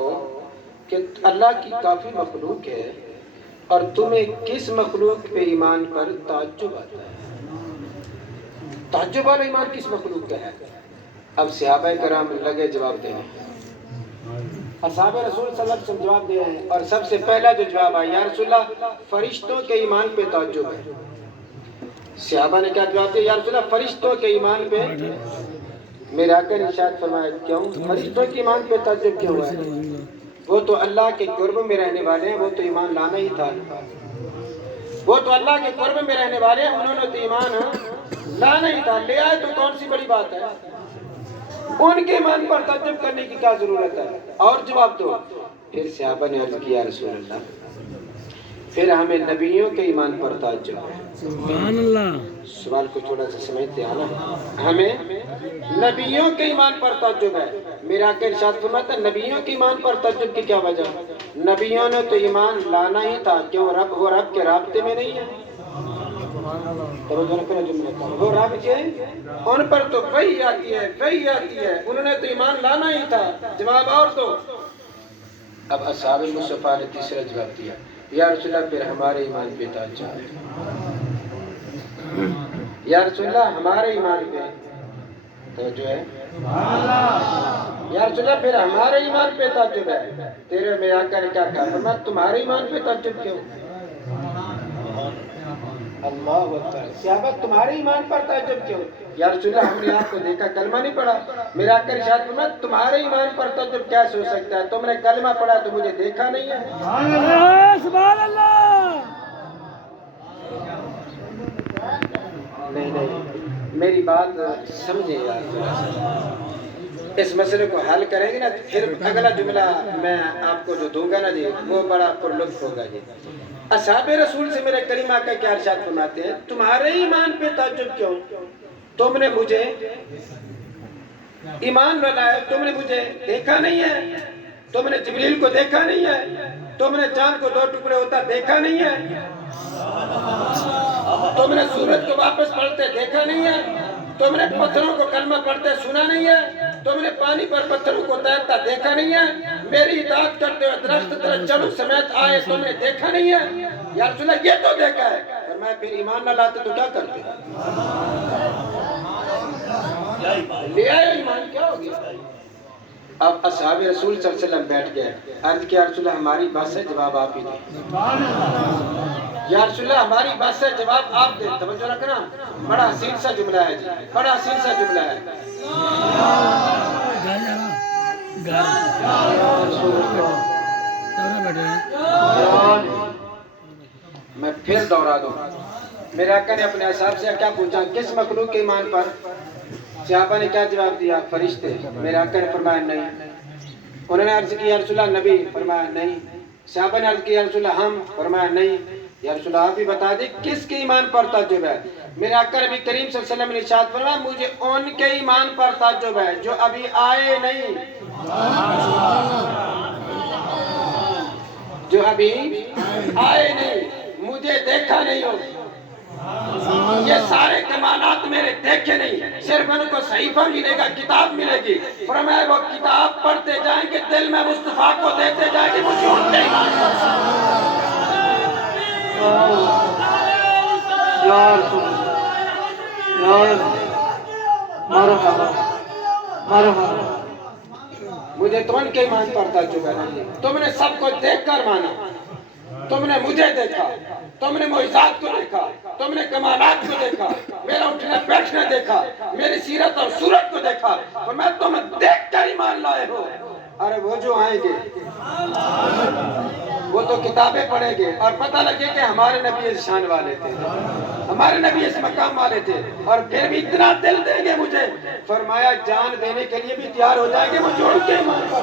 کہ اللہ کی کافی مخلوق ہے اور تمہیں کس مخلوق پہ ایمان پر تعجب آتا ہے؟ تعجب والا ایمان کس مخلوق کا ہے؟ اب صحابہ کرام لگے جواب دینے. اصحاب رسول صلی اللہ علیہ وسلم جواب دے رہے ہیں اور سب سے پہلا جو جواب آیا یا رسول اللہ فرشتوں کے ایمان پہ تعجب ہے. صحابہ نے کیا جواب دیا؟ یا رسول اللہ فرشتوں کے ایمان پہ. میرے آقا نے ارشاد فرمایا کیوں فرشتوں کے ایمان پہ تعجب کیوں ہے؟ وہ تو اللہ کے قرب میں رہنے والے ہیں، وہ تو ایمان لانا ہی تھا۔ وہ تو اللہ کے قرب میں رہنے والے ہیں، انہوں نے تو ایمان لانا ہی تھا، لے آئے تو کون سی بڑی بات ہے؟ ان کے ایمان پر تعجب کرنے کی کیا ضرورت ہے؟ اور جواب دو۔ پھر صحابہ نے عرض کیا رسول اللہ پھر ہمیں نبیوں کے ایمان پر تعجب ہے۔ سبحان اللہ۔ سوال کو تھوڑا سا سمجھتے ہیں نا، ہمیں نبیوں کے ایمان پر تعجب ہے۔ میرا آقا ارشاد فرماتا ہے نبیوں کے ایمان پر تعجب کی کیا وجہ؟ نبیوں نے تو ایمان لانا ہی تھا، کیوں؟ وہ رب کے رابطے میں نہیں ہے۔ وہ رب کے ان پر تو وحی آتی ہے، وحی آتی ہے، انہوں نے تو ایمان لانا ہی تھا۔ جواب اور دو۔ اب اصحاب مصطفیٰ نے تیسرا جواب دیا، یا رسول اللہ پھر ہمارے ایمان پہ تعجب ہے۔ یا رسول اللہ ہمارے ایمان پہ توجہ ہے، یا رسول اللہ پھر ہمارے ایمان پہ تعجب ہے۔ تیرے میں آقا نے کیا کہا؟ فرمایا تمہارے ایمان پہ تعجب کیوں؟ اللہ اکبر، صحابہ تمہارے ایمان پر تعجب کیوں؟ یا رسول اللہ ہم نے آپ کو دیکھا، کلمہ نہیں پڑھا۔ میرا آقا ارشاد فرمایا تمہارے ایمان پر تعجب کیسے ہو سکتا ہے؟ تم نے کلمہ پڑھا تو مجھے دیکھا نہیں ہے۔ سبحان اللہ، سبحان اللہ۔ نہیں، میری بات سمجھے یار، اس مسئلے کو حل کریں گے نا، پھر اگلا جملہ میں آپ کو جو دوں گا نا جی، وہ بڑا پر لطف ہوگا جی۔ اصحاب رسول سے میرے کریم آقا کیا ارشاد فرماتے ہیں؟ تمہارے ایمان پہ تعجب کیوں؟ تم نے مجھے ایمان لایا، تم نے مجھے دیکھا نہیں ہے، تم نے جبریل کو دیکھا نہیں ہے، تم نے چاند کو 2 ٹکڑے ہوتا دیکھا نہیں ہے، تم نے سورج کو واپس پلٹتے دیکھا نہیں ہے، تم نے پتھروں کو کلمہ پڑھتے سنا نہیں ہے، تم نے پانی پر پتھروں کو تیرتا دیکھا نہیں ہے، میری اطاعت کرتے ہوئے درخت طرح چلو سمیت آئے تم نے دیکھا نہیں ہے؟ یا رسول اللہ یہ تو دیکھا ہے۔ فرمایا پھر ایمان نہ لاتے تو کیا کرتے؟ لے آئے ایمان، کیا ہو گیا؟ اب اصحاب رسول صلی اللہ علیہ وسلم بیٹھ گئے، عرض کیا رسول اللہ ہماری بات سے جواب آپ ہی دیں۔ یا رسول اللہ ہماری بات سے جواب آپ دیں۔ توجہ رکھنا، بڑا حسین سا جملہ ہے جی، بڑا حسین سا جملہ ہے۔ میں پھر دوہرا دوں، میرے آقا نے اپنے اصحاب سے کیا پوچھا؟ کس مخلوق کے ایمان پر؟ صحابہ نے کیا جواب دیا؟ فرشتے۔ میرے آقا نے فرمایا نہیں۔ انہوں نے عرض کی یا رسول اللہ نبی؟ فرمایا نہیں۔ صحابہ نے عرض کی یا رسول اللہ ہم؟ فرمایا نہیں۔ یا رسول اللہ آپ بھی بتا دیں کس کے ایمان پر تعجب ہے؟ میرے آقا نبی کریم صلی اللہ علیہ وسلم نے ارشاد فرمایا مجھے ان کے ایمان پر تعجب ہے جو ابھی آئے نہیں، جو ابھی آئے نہیں، مجھے دیکھا نہیں ہو۔ یہ سارے کمالات میرے دیکھے نہیں، صرف ان کو صحیفہ ملے گا، کتاب ملے گی۔ فرمایا وہ کتاب پڑھتے جائیں گے، دل میں مصطفیٰ کو دیتے جائیں گے، مجھے ان کے ایمان پر مجھے تو ان کے ایمان پر تعجب ہے۔ تم نے سب کو دیکھ کر مانا، تم نے مجھے دیکھا، تم نے معجزات کو دیکھا، تم نے کمالات کو دیکھا، میرا اٹھنا بیٹھنا دیکھا، میری سیرت اور صورت کو دیکھا، اور میں تم دیکھ کر ایمان لائے ہو۔ ارے وہ جو آئیں گے وہ تو کتابیں پڑھیں گے اور پتہ لگے کہ ہمارے نبی اس شان والے تھے، ہمارے نبی اس مقام والے تھے، اور پھر بھی اتنا دل دیں گے مجھے، فرمایا جان دینے کے لیے بھی تیار ہو جائیں گے وہ جوڑ کے ایمان پر۔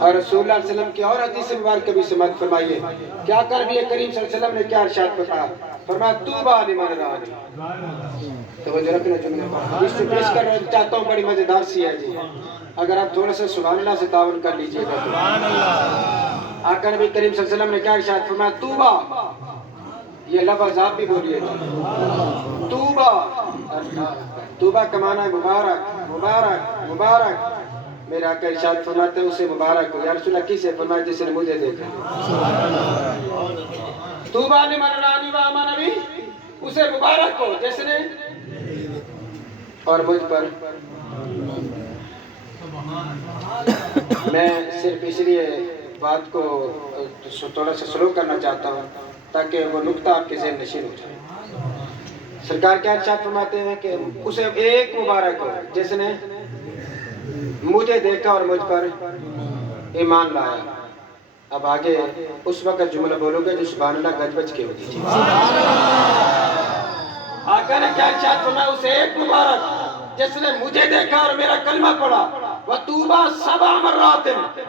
اور رسول اللہ علیہ وسلم کی اور حدیث مبارک بھی سمجھ فرمائیے، کیا کر نبی کریم صلی اللہ علیہ وسلم نے کیا ارشاد فرمایا؟ فرمایا طوبیٰ لمن رآنی۔ توجہ رکھنا جملے پر، حدیث سے پیش کر رہا چاہتا ہوں، بڑی مزیدار سی ہے جی، اگر آپ تھوڑا سا سبحان اللہ سے تعاون کر لیجئے گا تو۔ آقا نبی کریم صلی اللہ علیہ وسلم نے کیا ارشاد فرمایا؟ طوبیٰ، یہ لفظ آپ بھی بولیے گا، طوبیٰ، طوبیٰ کا معنی ہے مبارک، مبارک، مبارک۔ میرے آقا ارشاد فرماتے ہیں اسے مبارک ہو۔ یا رسول اللہ کسے؟ فرمایا جس نے مجھے دیکھا۔ طوبیٰ لمن رآنی وآمن بی، اسے مبارک ہو جس نے اور مجھ پر۔ میں صرف اس لیے بات کو تھوڑا سا سلو کرنا چاہتا ہوں تاکہ وہ نقطہ آپ کے ذہن نشین ہو جائے۔ سرکار کیا ارشاد فرماتے ہیں کہ اسے ایک مبارک ہو جس نے مجھے دیکھا اور مجھ پر ایمان لایا. اب آگے اس وقت جملہ بولو گے جو سبحان اللہ گج بج کے ہوتی تھی. آقا نے کیا ارشاد فرمایا؟ اسے ایک مبارک جس نے مجھے دیکھا اور میرا کلمہ پڑھا. وَطُوبَى سَبْعَ مَرَّاتٍ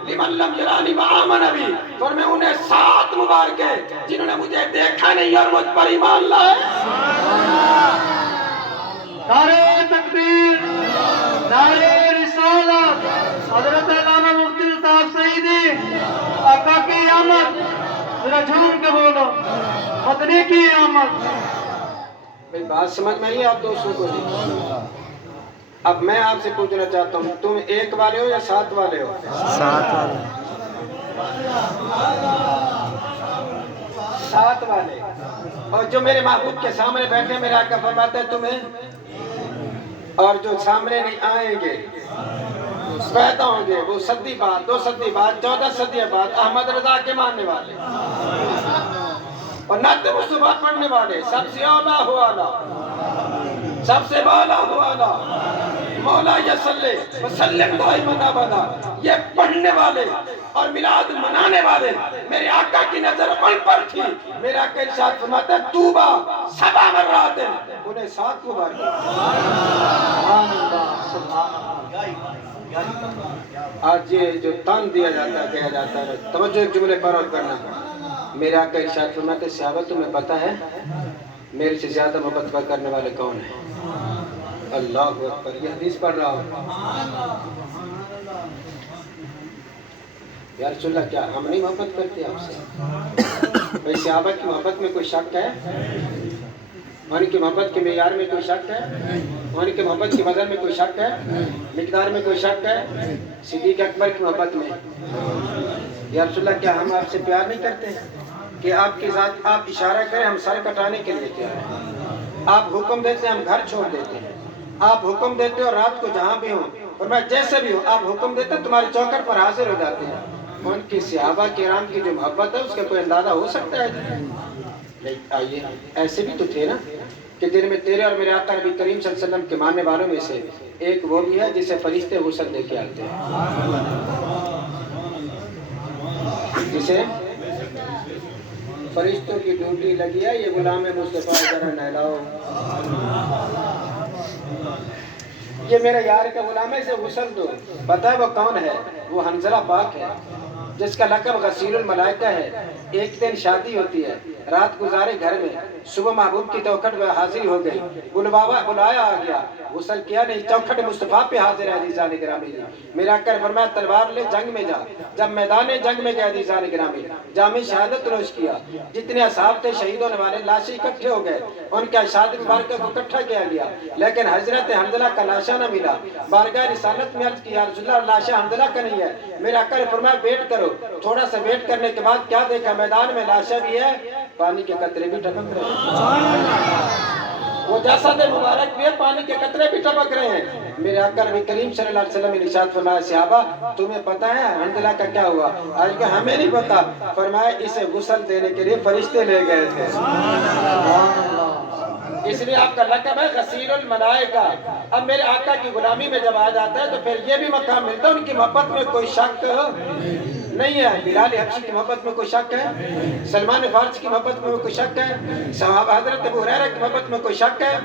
لِمَن لَّمْ يَرَانِي وَآمَنَ بِي. فرمایا انہیں 7 مبارکیں جنہوں نے مجھے دیکھا نہیں اور مجھ پر ایمان لائے. نعرہ تکبیر، نعرہ رسالت، حضرت علامہ مفتی الطاف سعیدی آقا کی آمد. ذرا جھوم کے بولو، مدنی کی آمد. بھئی بات سمجھ میں نہیں آپ دوستوں کو نہیں. اب میں آپ سے پوچھنا چاہتا ہوں تم 1 والے ہو یا 7 والے ہو؟ 7 والے. اور جو میرے محبوب کے سامنے بیٹھے میرے آقا فرماتا ہے تمہیں، اور جو سامنے نہیں آئیں گے پیدا ہوں گے وہ 100 صدی بعد 2 صدی بعد 14 صدیاں بعد احمد رضا کے ماننے والے اور نعت مصطفیٰ پڑھنے والے، سب سے اولا ہو اعلیٰ، سب سے بالا ہو اعلیٰ، مولا یصلی وسلم دائماً ابدا، یہ پڑھنے والے اور میلاد منانے والے میرے آقا کی نظر ان پر تھی. میرا آقا ارشاد فرماتا ہے طوبیٰ 7 مرات، انہیں 7 مبارک. سبحان اللہ، سبحان اللہ. آج یہ جو تان دیا جاتا ہے کہا جاتا ہے توجہ ایک جملے پر اور کرنا. میرے آقا ارشاد فرماتے ہیں صحابہ تمہیں پتہ ہے میرے سے زیادہ محبت کرنے والے کون ہیں؟ اللہ اکبر. یہ حدیث پڑھ رہا ہوں. یا رسول اللہ کیا ہم نہیں محبت کرتے آپ سے؟ بھئی صحابہ کی محبت میں کوئی شک ہے؟ ان کی محبت کے معیار میں کوئی شک ہے؟ ان کی محبت کی وزن میں کوئی شک ہے؟ مقدار میں کوئی شک ہے؟ صدیق اکبر کی محبت میں. یا رسول اللہ کیا ہم آپ سے پیار نہیں کرتے کہ آپ کی ذات آپ اشارہ کریں ہم سر کٹانے کے لیے تیار ہیں؟ آپ حکم دیتے ہیں ہم گھر چھوڑ دیتے ہیں. آپ حکم دیتے اور رات کو جہاں بھی ہوں اور میں جیسے بھی ہوں آپ حکم دیتے تمہاری چوکھٹ پر حاضر ہو جاتے ہیں. ان کی صحابہ کرام کی جو محبت ہے اس کا کوئی اندازہ ہو سکتا ہے؟ آئیے ایسے بھی تو تھے نا کہ جن میں تیرے اور میرے آقا نبی کریم صلی اللہ علیہ وسلم کے ماننے والوں میں سے ایک وہ بھی ہے جسے فرشتے غسل دے کے آتے ہیں، جسے فرشتوں کی ڈیوٹی لگی ہے یہ غلام مصطفیٰ ذرا نہلاؤ. یہ میرا یار کا غلام ہے اسے غسل دو. پتہ ہے وہ کون ہے؟ وہ حنظلہ پاک ہے جس کا لقب غسیل الملائکہ ہے. ایک دن شادی ہوتی ہے، رات گزارے گھر میں، صبح محبوب کی چوکھٹ میں حاضری ہو گئی، بلایا آ گیا، غسل کیا نہیں، چوکھٹ مصطفیٰ پہ حاضر ہے. عزیزان گرامی میرا آقا نے فرمایا تلوار لے جنگ میں جا. جب میدان جنگ میں گئے عزیزان گرامی جامع شہادت نوش کیا. جتنے اصحاب تھے شہید ہونے والے لاشیں اکٹھے ہو گئے، ان کے شہادت مبارکہ کو اکٹھا کیا گیا، لیکن حضرت حنظلہ کا لاشا نہ ملا. بارگاہ رسالت میں عرض کیا رسول اللہ لاشا حنظلہ کا نہیں ہے. میرا آقا نے فرمایا ویٹ کرو. تھوڑا سا ویٹ کرنے کے بعد کیا دیکھا؟ میدان میں لاشا بھی ہے، پانی کے قطرے بھی ٹپک رہے ہیں. وہ جسد مبارک بھی ہے، پانی کے قطرے بھی ٹپک رہے ہیں. میرے آقا نبی کریم صلی اللہ علیہ وسلم نے ارشاد فرمایا صحابہ تمہیں پتہ ہے حنظلہ کا کیا ہوا؟ آج کہ ہمیں نہیں پتا. فرمایا اسے غسل دینے کے لیے فرشتے لے گئے تھے. اس لیے آپ کا لقب ہے غسیل الملائکہ. اب میرے آقا کی غلامی میں جب آ جاتا ہے تو پھر یہ بھی مقام ملتا ہے ان کی محبت میں کوئی شک نہیں ہے. بلال حبشی کی محبت میں کوئی شک ہے؟ سلمان فارسی کی محبت میں کوئی شک ہے؟ صحابہ حضرت ابو ہریرہ کی محبت میں کوئی شک ہے؟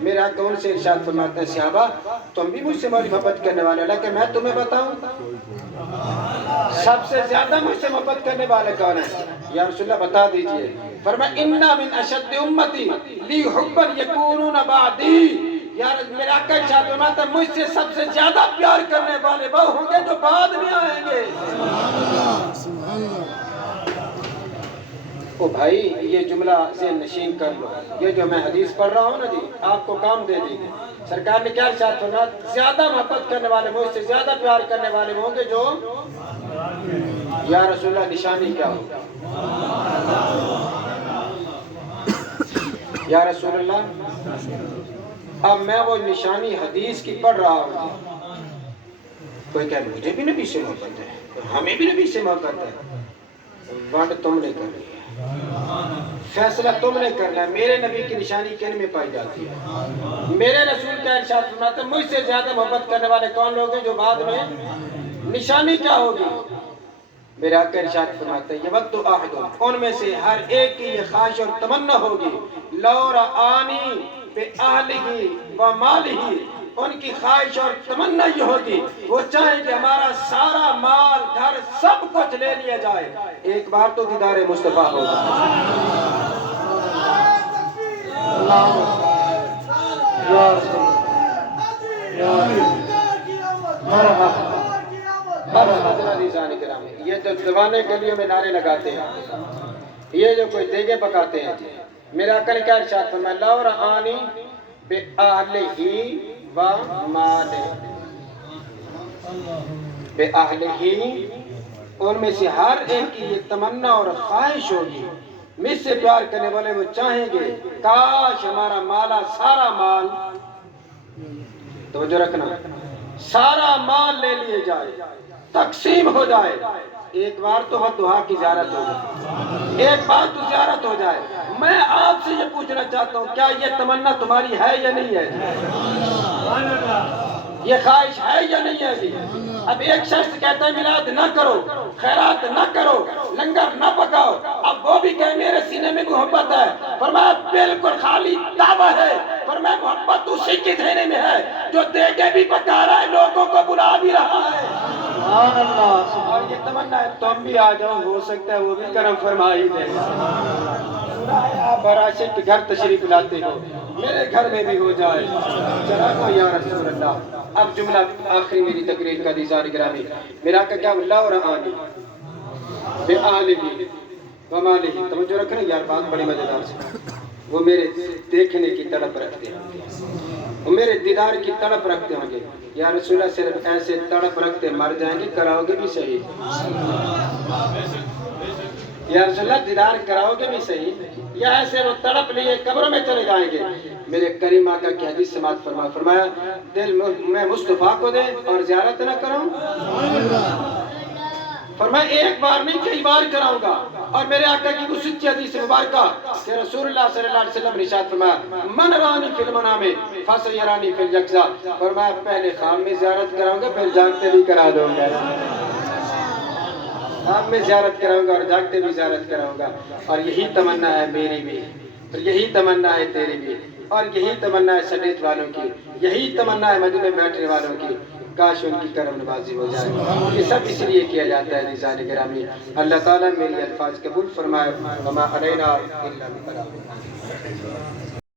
میرے آقا ان سے ارشاد فرماتے ہیں صحابہ تم بھی مجھ سے محبت کرنے والے، لیکن میں تمہیں بتاؤں سب سے زیادہ مجھ سے محبت کرنے والے کون ہیں؟ یا رسول اللہ بتا دیجئے. فرمایا اِنَّا مِنْ أَشَدِّ أُمَّتِي لِي حُبًّا يَكُونُونَ بَعْدِي. یار میرے آقا ارشاد فرماتا ہے مجھ سے سب سے زیادہ پیار کرنے والے وہ ہوں گے جو بعد میں آئیں گے. او بھائی یہ جملہ ذہن نشین کر لو. یہ جو میں حدیث پڑھ رہا ہوں نا جی آپ کو کام دے دی. سرکار نے کیا ارشاد فرمایا زیادہ محبت کرنے والے مجھ سے زیادہ پیار کرنے والے ہوں گے جو. یا رسول اللہ نشانی کیا ہوگا؟ یا رسول اللہ اب میں وہ نشانی حدیث کی پڑھ رہا ہوں. کوئی کہہ مجھے بھی نبی سے محبت ہے، ہمیں بھی نبی سے محبت ہے. وانٹ تم نے کرنی ہے، فیصلہ تم نے کرنا ہے. میرے نبی کی نشانی کن میں پائی جاتی ہے؟ میرے رسول کا ارشاد فرماتا ہے مجھ سے زیادہ محبت کرنے والے کون لوگ ہیں جو بعد میں. نشانی کیا ہوگی؟ میرے آقا ارشاد فرماتے ہیں یود احدکم، ان میں سے ہر ایک کی یہ خواہش اور تمنا ہوگی، لو رآنی بأہلہ ومالہ، ان کی خواہش اور تمنا یہ ہوگی، وہ چاہیں کہ ہمارا سارا مال گھر سب کچھ لے لیا جائے، ایک بار تو دیدار مصطفیٰ ہوگا۔ یہ جو زمانے کے لیے میں نعرے لگاتے ہیں، یہ جو کوئی دیگے پکاتے ہیں، میرا آقا نے کیا ارشاد فرمایا، لو رآنی بأہلہ ومالہ، بأہلہ، ان میں سے ہر ایک کی یہ تمنا اور خواہش ہوگی، مجھ سے پیار کرنے والے وہ چاہیں گے کاش ہمارا مالا سارا مال، توجہ رکھنا، سارا مال لے لیے جائے، تقسیم ہو جائے، ایک بار تو دعا کی زیارت ہو جائے، ایک بار تو زیارت ہو جائے۔ میں آپ سے یہ پوچھنا چاہتا ہوں، کیا یہ تمنا تمہاری ہے یا نہیں ہے؟ یہ خواہش ہے یا نہیں ہے جی؟ اب ایک شخص کہتا ہے میلاد نہ کرو، خیرات نہ کرو، لنگر نہ پکاؤ، اب وہ بھی کہے میرے سینے میں محبت ہے، فرمایا بالکل خالی دعویٰ ہے، فرمایا محبت اسی کے سینے میں ہے جو دے کے بھی پکا رہا ہے، لوگوں کو بلا بھی رہا ہے۔ سبحان اللہ، اور یہ تمنا ہے تم بھی آ جاؤ، ہو سکتا ہے وہ بھی کرم فرمائی دے۔ آپ براشے کے گھر تشریف لاتے ہو، میرے گھر میں بھی ہو جائے، چلا کو یا رسول اللہ۔ اب جملہ آخری میری تقریر کا دیزار گرامی، میرا آقا کیا اللہ اور آنی بآلہ ومالہ، توجہ رکھنا یار، بات بڑی مزیدار سے، وہ میرے دیکھنے کی تڑپ رکھتے ہیں، وہ میرے دیدار کی تڑپ رکھتے ہوں گے، یا رسول اللہ صرف ایسے تڑپ رکھتے مر جائیں گے، کراؤ گے بھی صحیح، یا رسول اللہ دیدار کراؤ گے بھی صحیح، یا ایسے وہ تڑپ لیے قبروں میں چلے جائیں گے؟ میرے کریم آقا کی حدیث سماعت فرمایا دل میں مصطفیٰ کو دے اور زیارت نہ کروں، فرمایا ایک بار نہیں کئی بار کراؤں گا۔ اور میرے آقا کی وہ سچی حدیث مبارکہ کہ رسول اللہ صلی اللہ علیہ وسلم نے ارشاد فرمایا من رانی فی المنام فسیرانی فی الیقظہ، فرمایا پہلے خواب میں زیارت کراؤں گا، پھر جاگتے بھی کرا دوں گا، خواب میں زیارت کراؤں گا اور جاگتے بھی زیارت کراؤں گا۔ اور یہی تمنا ہے میری بھی، اور یہی تمنا ہے تیری بھی، اور یہی تمنا ہے سڈیت والوں کی، یہی تمنا ہے مدینے میں بیٹھنے والوں کی، کاش ان کی کرم نوازی ہو جائے۔ یہ سب اس لیے کیا جاتا ہے نظام گرامی۔ اللہ تعالیٰ میری الفاظ قبول فرمائے، وما علینا الا البلاغ۔